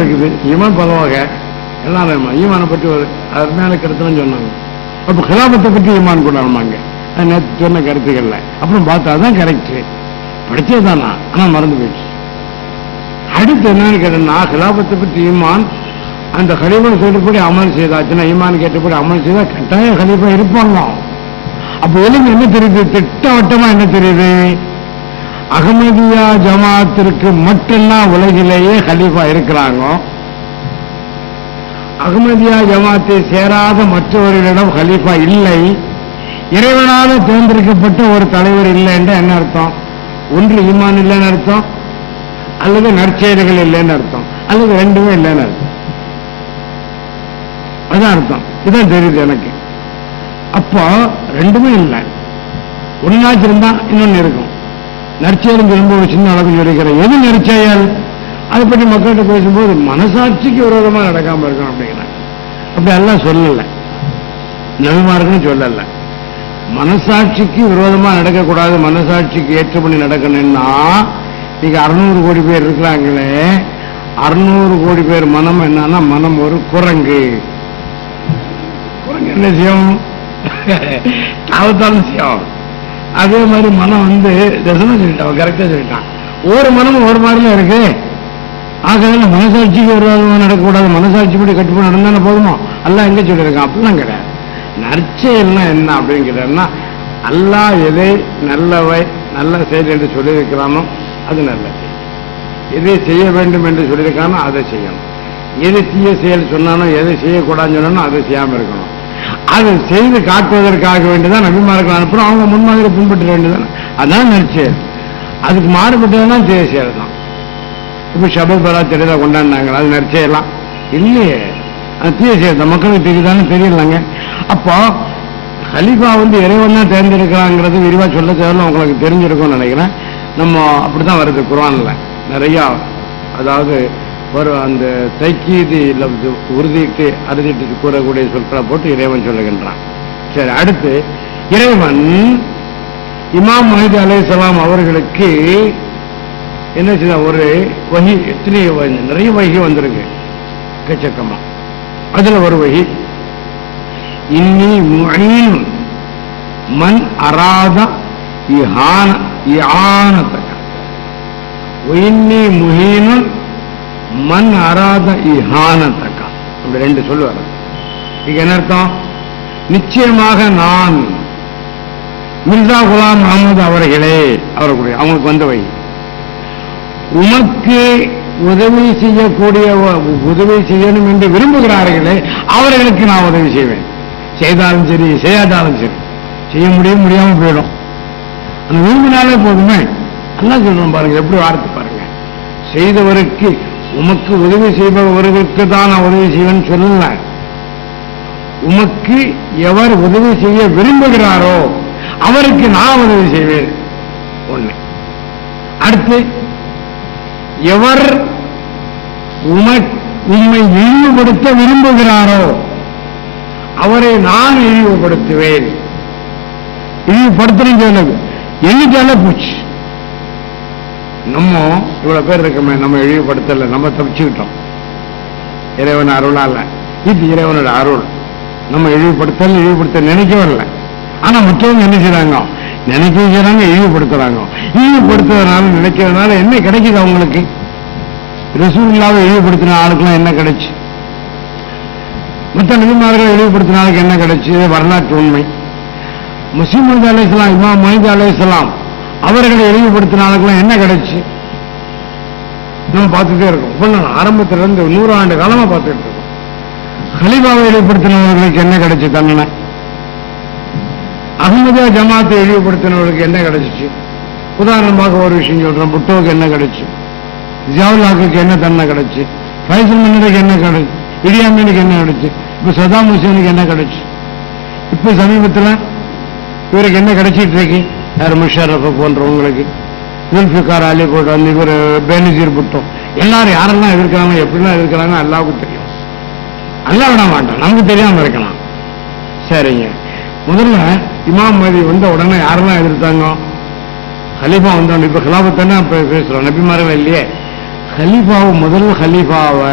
இருக்குது, ஈமான் பல வகை, எல்லாரும் ஈமானை பற்றி ஒரு அருமையான கருத்துன்னு சொன்னாங்க. அப்போ ஹிலாபத்தை பற்றி ஈமான் கொண்டாடுமாங்க, அது நேற்று சொன்ன கருத்துக்கள்ல. அப்புறம் பார்த்தா தான் கரெக்டு, படிச்சதுதானா, ஆனால் மறந்து போயிடுச்சு. அடுத்து என்னன்னு கேட்டேன்னா, ஹிலாபத்தை பற்றி ஈமான் அந்த ஹலீஃபா சொல்லிப்படி அமல் செய்தாச்சுன்னா, ஈமான் கேட்டபடி அமல் செய்தா கட்டாயம் ஹலீஃபா இருப்பாங்க. அப்போ எதுக்கு என்ன தெரியுது, திட்டவட்டமா என்ன தெரியுது, அகமதியா ஜமாத்திற்கு மட்டும்தான் உலகிலேயே ஹலீஃபா இருக்கிறாங்க. அகமதியா ஜமாத்தை சேராத மற்றவர்களிடம் ஹலீஃபா இல்லை. இறைவனால தேர்ந்தெடுக்கப்பட்ட ஒரு தலைவர் இல்லை என்ற என்ன அர்த்தம், ஒன்று ஈமான் இல்லைன்னு அர்த்தம், அல்லது நற்செயல்கள் இல்லைன்னு அர்த்தம், அல்லது ரெண்டுமே இல்லைன்னு அர்த்தம். அதான் அர்த்தம். இதான் தெரியுது எனக்கு. அப்போ ரெண்டுமே இல்லை, ஒன்னாச்சு இருந்தா இன்னொன்னு இருக்கும். நற்செயல் ரொம்ப ஒரு சின்ன அளவுக்கு இருக்கிற எது நற்செயல், அதை பற்றி மக்கள்கிட்ட பேசும்போது மனசாட்சிக்கு விரோதமா நடக்காம இருக்கணும் அப்படிங்கிறாங்க. அப்படி எல்லாம் சொல்லலை, நபிமார்களும் சொல்லலை. மனசாட்சிக்கு விரோதமா நடக்கக்கூடாது, மனசாட்சிக்கு ஏற்றபடி நடக்கணும்னா, நீங்க 600 கோடி பேர் இருக்கிறாங்களே, 600 கோடி பேர் மனம் என்னன்னா, மனம் ஒரு குரங்கு. குரங்கு என்ன செய்யும், தாவத்தாலும் செய்யும். அதே மாதிரி மனம் தசனம் சொல்லிட்டான், கரெக்டா சொல்லிட்டான். ஒரு மனமும் ஒரு மாதிரிலாம் இருக்கு. ஆகவே மனசாட்சிக்கு விரோதமா நடக்கக்கூடாது, மனசாட்சிப்படி கட்டுப்படி நடந்தானே போதுமோ, எல்லாம் எங்க சொல்லியிருக்கான். அப்படிலாம் கிடையாது. நற்செயல்னா என்ன அப்படின்னு கேட்டா, அல்லாஹ் எதை நல்லவை நல்ல செயல் என்று சொல்லியிருக்கிறானோ அது நல்ல செயல், எதை செய்ய வேண்டும் என்று சொல்லியிருக்கானோ அதை செய்யணும், எது தீய செயல் சொன்னானோ எதை செய்யக்கூடாதுன்னு சொன்னானோ அதை செய்யாமல் இருக்கணும். அதை செய்து காட்டுவதற்காக வேண்டிதான் நபிமார்கள் அனுப்புறோம், அவங்க முன்மாதிரி பின்பற்ற வேண்டியதானே, அதான் நற்செயல். அதுக்கு மாறுபட்டதுதான் தீய செயல் தான். இப்ப ஷபத் பராத் தெரியல கொண்டாடினாங்க, அது நற்செயலாம் இல்லையே, அது தீய செயல் தான். மக்களுக்கு தெரியுதானே தெரியலங்க. அப்போ ஹலீஃபா இறைவன் தான் தேர்ந்தெடுக்கிறாங்கிறது விரிவா சொல்ல தேவையில்ல, உங்களுக்கு தெரிஞ்சிருக்கும்னு நினைக்கிறேன். நம்ம அப்படித்தான் வருது குர்ஆன்ல நிறையா. அதாவது ஒரு அந்த தைக்கீது உறுதிட்டு அறுதிட்டு கூறக்கூடிய சொற்களை போட்டு இறைவன் சொல்லுகின்றான். சரி, அடுத்து இறைவன் இமாம் மஹ்தி அலைஹிஸ்ஸலாம் அவர்களுக்கு என்ன செய்த, ஒரு வஹி, எத்தனை நிறைய வஹி வந்திருக்கு எக்கச்சக்கமா. அதுல ஒரு வஹி, இன்னி முஈன் மன் அராத இஆனதக இன்னி முஹீனுன் மன் அராத இஹானதக, அப்படி ரெண்டு சொல்லுவார். இதுக்கு என்ன அர்த்தம், நிச்சயமாக நான் மிர்சா குலாம் அஹமது அவர்களே, அவர்களுடைய அவங்களுக்கு வந்தவை, உமக்கு உதவி செய்யக்கூடிய உதவி செய்யணும் என்று விரும்புகிறார்களே அவர்களுக்கு நான் உதவி செய்வேன். செய்தாலும் சரி செய்யாதாலும் சரி, செய்ய முடியும் முடியாம போயிடும், அந்த விரும்பினாலே போதுமே. எல்லாம் சொல்றோம் பாருங்க, எப்படி வார்த்தை பாருங்க. செய்தவருக்கு உமக்கு உதவி செய்பவர்களுக்கு தான் நான் உதவி செய்வேன்னு சொல்லல, உமக்கு எவர் உதவி செய்ய விரும்புகிறாரோ அவருக்கு நான் உதவி செய்வேன். ஒண்ணு. அடுத்து, எவர் உம்மை இழிவுபடுத்த விரும்புகிறாரோ அவரை நான் இழிவுபடுத்துவேன். இழிவுபடுத்துறேன்னு சொன்னது எண்ணிக்கையால போச்சு. நம்ம இவ்வளவு பேர் இருக்கமே, நம்ம இழிவுபடுத்தல, நம்ம தப்பிச்சுக்கிட்டோம் இறைவன் அருளால. இது இறைவனோட அருள். நம்ம இழிவுபடுத்த நினைக்கவில்லை. ஆனா மற்றவங்க என்ன செய்றாங்க, நினைக்க வைக்கிறாங்க, இழிவுபடுத்துறாங்க. இழிவுபடுத்துறதுனால நினைக்கிறதுனால என்ன கிடைக்குது அவங்களுக்கு? ரசூலுல்லாஹ்வை இழிவுபடுத்தின ஆளுக்கெல்லாம் என்ன கிடைச்சு, மற்ற நபிமார்களை இழிவுபடுத்தினாலுக்கு என்ன கிடைச்சு? வரலாற்று உண்மை. முஸ்லிம் மஹ்தி அலைஹிஸ்ஸலாம், இமாம் மஹ்தி அலைஹிஸ்ஸலாம் அவர்களை இழிவுபடுத்தினாலுக்கெல்லாம் என்ன கிடைச்சு நம்ம பார்த்துட்டே இருக்கோம். இப்ப ஆரம்பத்திலிருந்து 100 ஆண்டு காலமா பார்த்துட்டு இருக்கோம். ஹலீஃபாவை இழிவுபடுத்தினவர்களுக்கு என்ன கிடைச்சு தண்டனை? அஹ்மதியா ஜமாத்தை இழிவுபடுத்தினவர்களுக்கு என்ன கிடைச்சிச்சு? உதாரணமாக ஒரு விஷயம் சொல்றேன். புட்டோவுக்கு என்ன கிடைச்சு? ஜியாவுல்லாஹுக்கு என்ன தண்டனை கிடைச்சு? ஃபைசல் மன்னருக்கு என்ன கிடைச்சு? இடியாமீனுக்கு என்ன கிடைச்சு? இப்ப சதாம் ஹுசேனுக்கு என்ன கிடைச்சு? இப்ப சமீபத்தில் இவருக்கு என்ன கிடைச்சிட்டு இருக்கு? யார் முஷரஃப் போன்றவங்களுக்கு, ஜுல்ஃபிகார் அலி போட்டு வந்து இவர் பேனசீர் புட்டோ, எல்லாரும் யாரெல்லாம் எதிர்க்கிறாங்க, எப்படிலாம் எதிர்க்கிறாங்க அல்லாஹ்வுக்கு தெரியும். அல்லாஹ் விட மாட்டான், நமக்கு தெரியாம இருக்கலாம். சரிங்க, முதல்ல இமாம் மஹ்தி வந்த உடனே யாரெல்லாம் எதிர்த்தாங்க? ஹலீஃபா வந்தோம். இப்ப ஹிலாஃபத் தானே பேசுறோம், நபிமார்கள் இல்லையே. ஹலீஃபாவை முதல் ஹலீஃபாவை